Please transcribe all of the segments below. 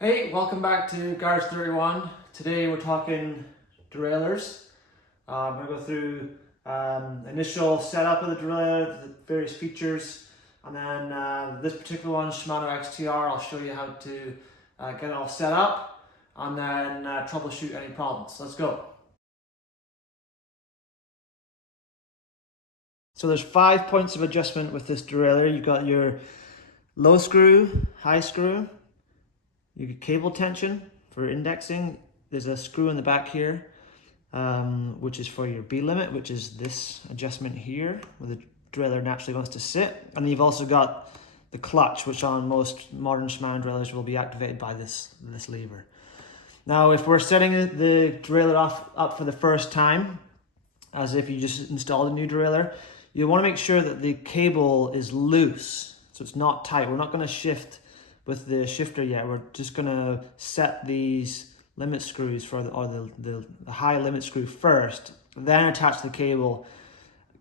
Hey, welcome back to Garage 31. Today we're talking derailleurs. I'm going to go through initial setup of the derailleur, the various features, and then this particular one, Shimano XTR, I'll show you how to get it all set up and then troubleshoot any problems. Let's go. So there's 5 points of adjustment with this derailleur. You've got your low screw, high screw, your cable tension for indexing. There's a screw in the back here, which is for your B limit, which is this adjustment here, where the derailleur naturally wants to sit. And you've also got the clutch, which on most modern Shimano derailleurs will be activated by this lever. Now, if we're setting the derailleur up for the first time, as if you just installed a new derailleur, you want to make sure that the cable is loose, so it's not tight. We're not going to shift with the shifter yet. We're just going to set these limit screws for the high limit screw first, then attach the cable.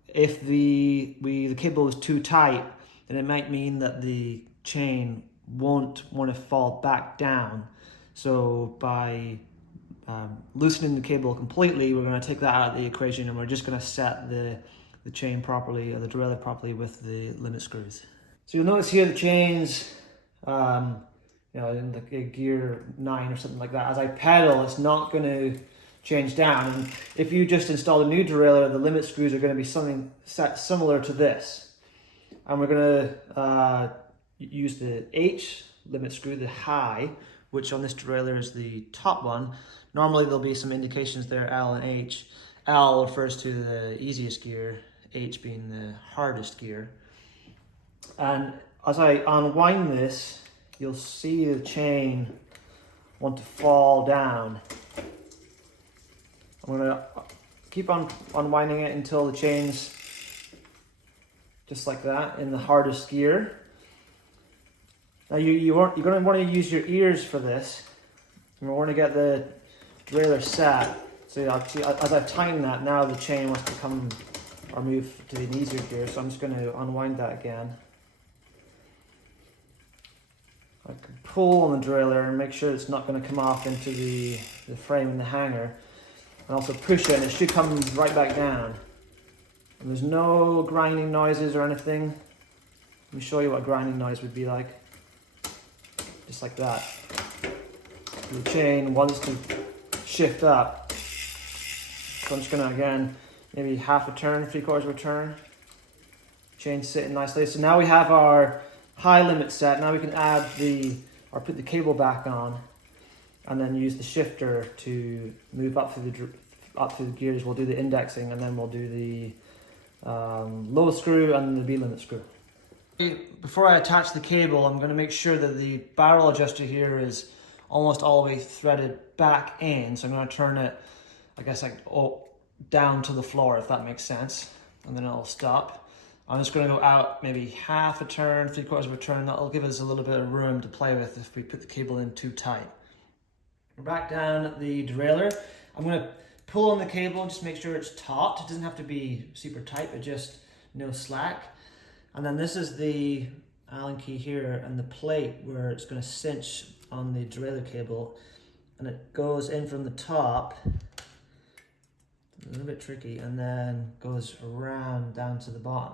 If the cable is too tight, then it might mean that the chain won't want to fall back down. So by loosening the cable completely, we're going to take that out of the equation, and we're just going to set the chain properly, or the derailleur properly, with the limit screws. So you'll notice here the chains, in the gear 9 or something like that. As I pedal, it's not going to change down. And if you just install a new derailleur, the limit screws are going to be something set similar to this. And we're going to use the H limit screw, the high, which on this derailleur is the top one. Normally there'll be some indications there, L and H. L refers to the easiest gear, H being the hardest gear. And as I unwind this, you'll see the chain want to fall down. I'm going to keep on unwinding it until the chain's just like that in the hardest gear. Now you're going to want to use your ears for this. And we want to get the derailleur set. So as I tighten that, now the chain wants to come or move to an easier gear. So I'm just going to unwind that again. I can pull on the derailleur and make sure it's not going to come off into the frame and the hanger. And also push it, and it should come right back down. And there's no grinding noises or anything. Let me show you what a grinding noise would be like. Just like that. The chain wants to shift up. So I'm just going to, again, maybe half a turn, 3/4 of a turn. Chain sitting nicely. So now we have our high limit set. Now we can add put the cable back on, and then use the shifter to move up through the gears. We'll do the indexing, and then we'll do the low screw and the B limit screw. Before I attach the cable, I'm going to make sure that the barrel adjuster here is almost all the way threaded back in. So I'm going to turn it, I guess, down to the floor, if that makes sense, and then it'll stop. I'm just going to go out maybe half a turn, 3/4 of a turn. That'll give us a little bit of room to play with if we put the cable in too tight. We're back down the derailleur. I'm going to pull on the cable and just make sure it's taut. It doesn't have to be super tight, but just no slack. And then this is the Allen key here and the plate where it's going to cinch on the derailleur cable. And it goes in from the top, a little bit tricky, and then goes around down to the bottom.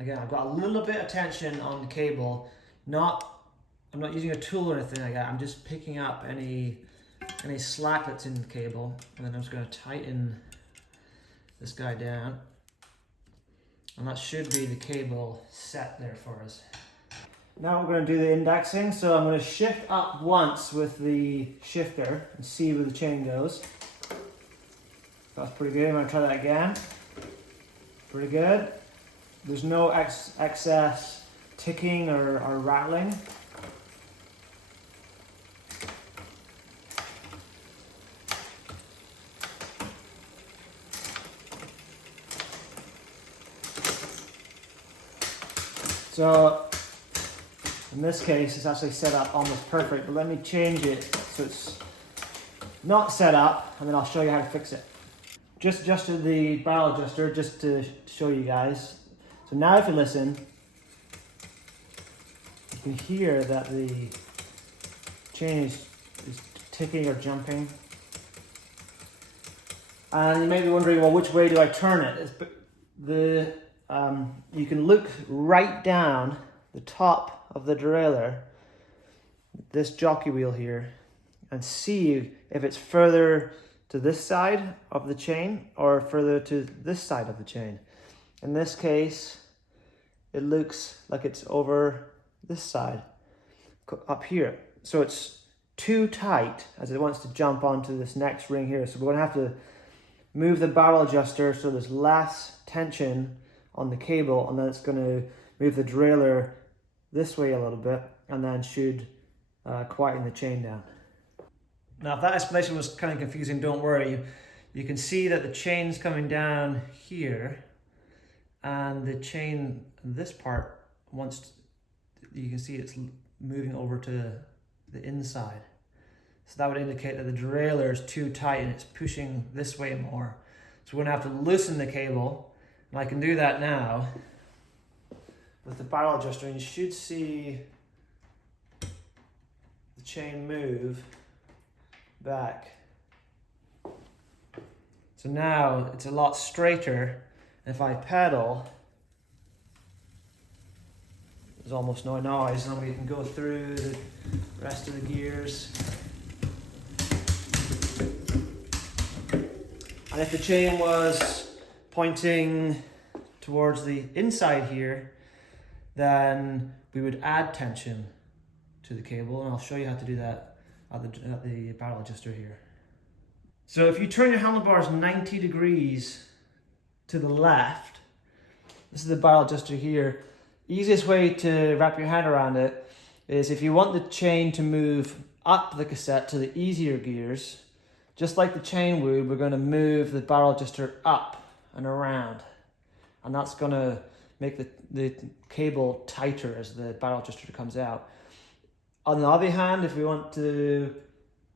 Again, I've got a little bit of tension on the cable. I'm not using a tool or anything like that. I'm just picking up any slack that's in the cable, and then I'm just going to tighten this guy down. And that should be the cable set there for us. Now we're going to do the indexing. So I'm going to shift up once with the shifter and see where the chain goes. That's pretty good. I'm going to try that again. Pretty good. There's no excess ticking or rattling. So in this case, it's actually set up almost perfect, but let me change it so it's not set up, and then I'll show you how to fix it. Just adjusted the barrel adjuster just to show you guys. So now if you listen, you can hear that the chain is ticking or jumping. And you may be wondering, well, which way do I turn it? You can look right down the top of the derailleur, this jockey wheel here, and see if it's further to this side of the chain or further to this side of the chain. In this case, it looks like it's over this side, up here. So it's too tight as it wants to jump onto this next ring here. So we're gonna have to move the barrel adjuster so there's less tension on the cable, and then it's gonna move the derailleur this way a little bit, and then should quieten the chain down. Now, if that explanation was kind of confusing, don't worry. You can see that the chain's coming down here, and the chain in this part, you can see it's moving over to the inside. So that would indicate that the derailleur is too tight and it's pushing this way more. So we're gonna have to loosen the cable, and I can do that now with the barrel adjuster, and you should see the chain move back. So now it's a lot straighter. If I pedal, there's almost no noise, and we can go through the rest of the gears. And if the chain was pointing towards the inside here, then we would add tension to the cable, and I'll show you how to do that at the barrel adjuster here. So if you turn your handlebars 90 degrees to the left, this is the barrel adjuster here. Easiest way to wrap your head around it is if you want the chain to move up the cassette to the easier gears, just like the chain would, we're going to move the barrel adjuster up and around. And that's going to make the cable tighter as the barrel adjuster comes out. On the other hand, if we want to,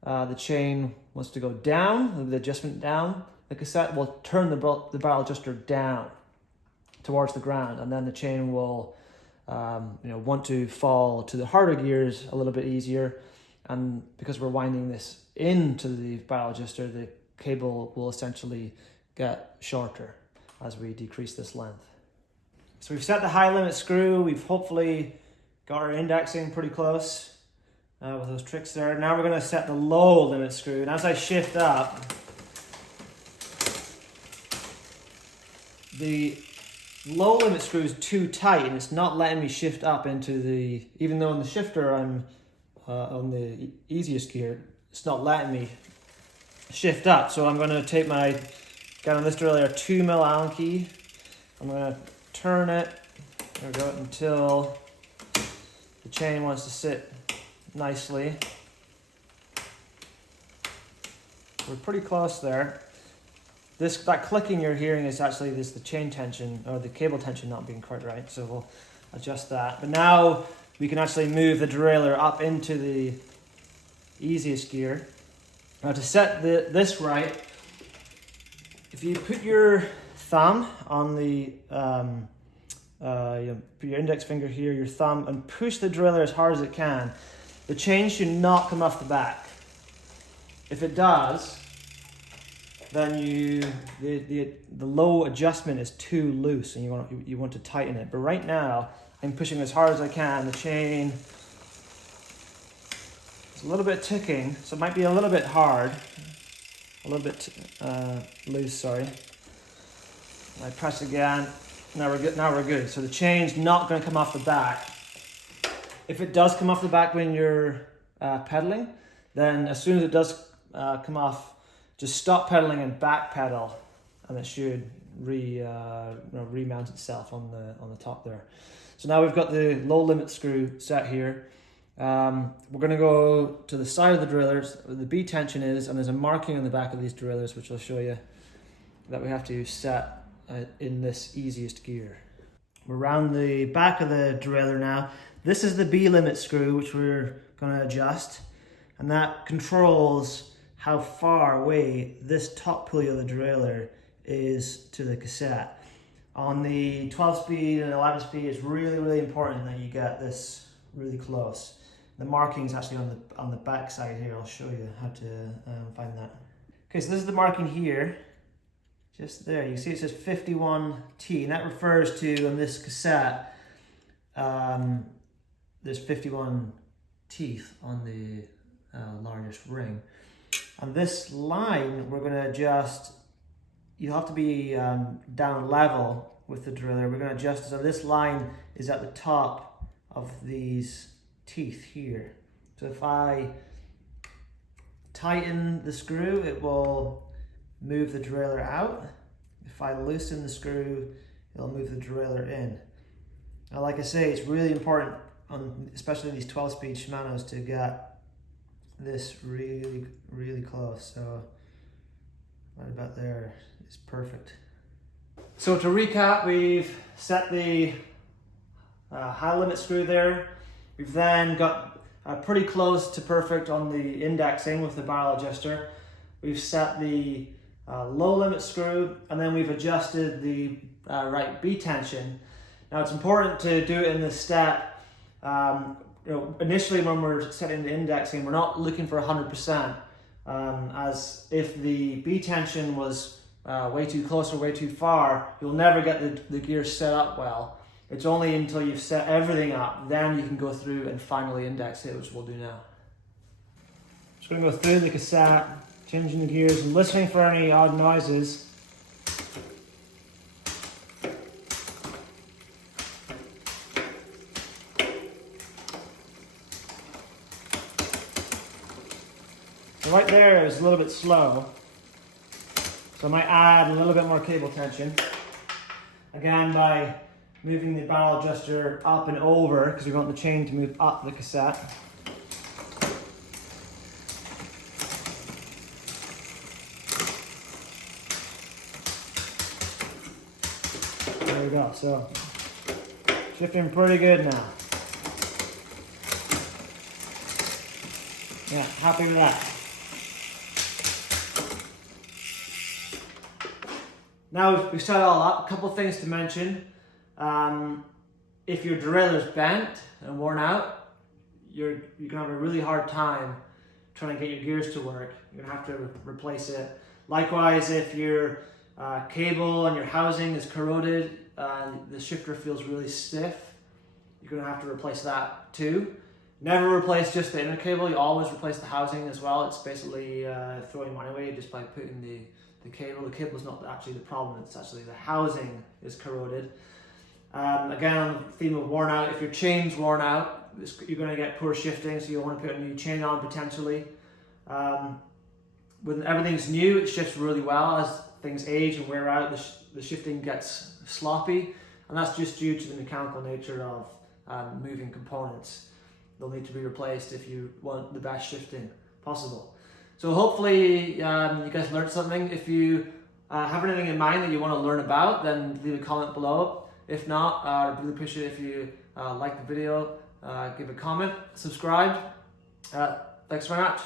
the chain wants to go down, the adjustment down, the cassette will turn the barrel adjuster down towards the ground, and then the chain will want to fall to the harder gears a little bit easier. And because we're winding this into the barrel adjuster, the cable will essentially get shorter as we decrease this length. So we've set the high limit screw. We've hopefully got our indexing pretty close with those tricks there. Now we're going to set the low limit screw. And as I shift up, the low limit screw is too tight and it's not letting me shift up into the, even though in the shifter I'm on the easiest gear, it's not letting me shift up. So I'm going to take got on this derailleur 2mm Allen key. I'm going to turn it, there we go, until the chain wants to sit nicely. We're pretty close there. That clicking you're hearing is actually the chain tension, or the cable tension not being quite right, so we'll adjust that. But now we can actually move the derailleur up into the easiest gear. Now to set this right, if you put your thumb on the, put your index finger here, your thumb, and push the derailleur as hard as it can, the chain should not come off the back. If it does, then the low adjustment is too loose and you want to tighten it. But right now, I'm pushing as hard as I can. The chain is a little bit ticking, so it might be a little bit hard, a little bit loose, sorry. I press again, now we're good. So the chain's not gonna come off the back. If it does come off the back when you're pedaling, then as soon as it does come off, just stop pedaling and back pedal, and it should remount itself on the top there. So now we've got the low limit screw set here. We're going to go to the side of the derailleurs, the B tension is, and there's a marking on the back of these derailleurs, which I'll show you, that we have to set in this easiest gear. We're around the back of the derailleur now. This is the B limit screw, which we're going to adjust, and that controls how far away this top pulley of the derailleur is to the cassette. On the 12 speed and 11 speed, it's really, really important that you get this really close. The marking is actually on the back side here. I'll show you how to find that. Okay, so this is the marking here. Just there, you see it says 51T, and that refers to, on this cassette, there's 51 teeth on the largest ring. On this line, we're going to adjust, you have to be down level with the derailleur. We're going to adjust, so this line is at the top of these teeth here. So if I tighten the screw, it will move the derailleur out. If I loosen the screw, it'll move the derailleur in. Now, like I say, it's really important, especially these 12-speed Shimanos, to get this really, really close. So right about there is perfect. So to recap, we've set the high limit screw there. We've then got pretty close to perfect on the indexing with the barrel adjuster. We've set the low limit screw, and then we've adjusted the right B tension. Now it's important to do it in this step. Initially when we're setting the indexing, we're not looking for 100%, as if the B tension was way too close or way too far, you'll never get the gear set up well. It's only until you've set everything up, then you can go through and finally index it, which we'll do now. Just going to go through the cassette, changing the gears and listening for any odd noises. So right there it was a little bit slow, so I might add a little bit more cable tension. Again, by moving the barrel adjuster up and over, because we want the chain to move up the cassette. There we go, so shifting pretty good now. Yeah, happy with that. Now we've set it all up, a couple of things to mention. If your derailleur's bent and worn out, you're going to have a really hard time trying to get your gears to work. You're going to have to replace it. Likewise, if your cable and your housing is corroded and the shifter feels really stiff, you're going to have to replace that too. Never replace just the inner cable, you always replace the housing as well. It's basically throwing money away just by putting the cable. The cable is not actually the problem, it's actually the housing is corroded. Again, on the theme of worn out, if your chain's worn out, you're going to get poor shifting, so you'll want to put a new chain on potentially. When everything's new, it shifts really well. As things age and wear out, the shifting gets sloppy, and that's just due to the mechanical nature of moving components. They'll need to be replaced if you want the best shifting possible. So hopefully you guys learned something. If you have anything in mind that you want to learn about, then leave a comment below. If not, I'd really appreciate it if you like the video, give a comment, subscribe. Thanks very much.